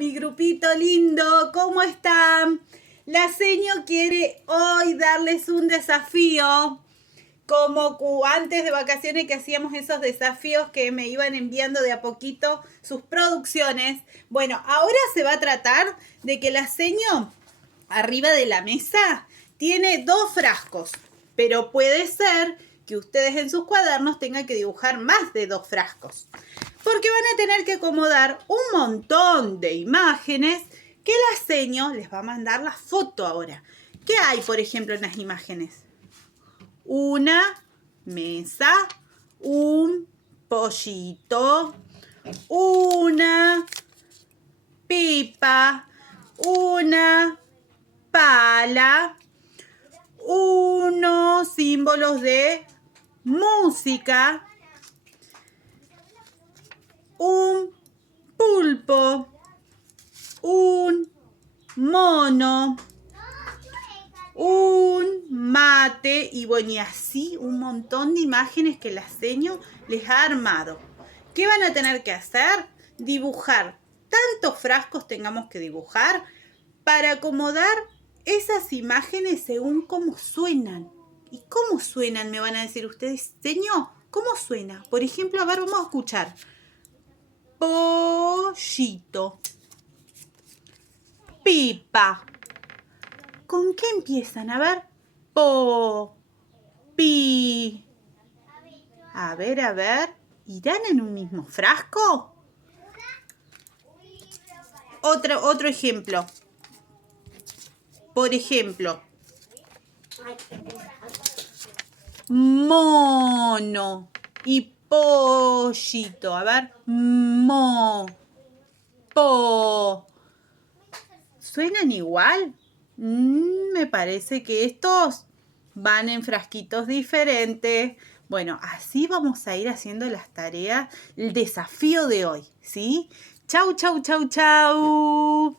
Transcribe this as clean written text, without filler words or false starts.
mi grupito lindo, ¿cómo están? La seño quiere hoy darles un desafío, como antes de vacaciones que hacíamos esos desafíos que me iban enviando de a poquito sus producciones. Bueno, ahora se va a tratar de que la seño arriba de la mesa tiene 2 frascos, pero puede ser que ustedes en sus cuadernos tengan que dibujar más de 2 frascos, porque van a tener que acomodar un montón de imágenes que la seño les va a mandar la foto ahora. ¿Qué hay, por ejemplo, en las imágenes? Una mesa, un pollito, una pipa, una pala, unos símbolos de música, un pulpo, un mono, un mate y bueno, y así un montón de imágenes que la seño les ha armado. ¿Qué van a tener que hacer? Dibujar. Tantos frascos tengamos que dibujar para acomodar esas imágenes según cómo suenan. ¿Y cómo suenan? Me van a decir ustedes, señor, ¿cómo suena? Por ejemplo, a ver, vamos a escuchar. Pollito. Pipa. ¿Con qué empiezan? A ver. Po. Pi. A ver. ¿Irán en un mismo frasco? Otro ejemplo. Por ejemplo. Mono y pollito. A ver. Po. ¿Suenan igual? Me parece que estos van en frasquitos diferentes. Bueno, así vamos a ir haciendo las tareas, el desafío de hoy, ¿sí? Chau, chau, chau, chau.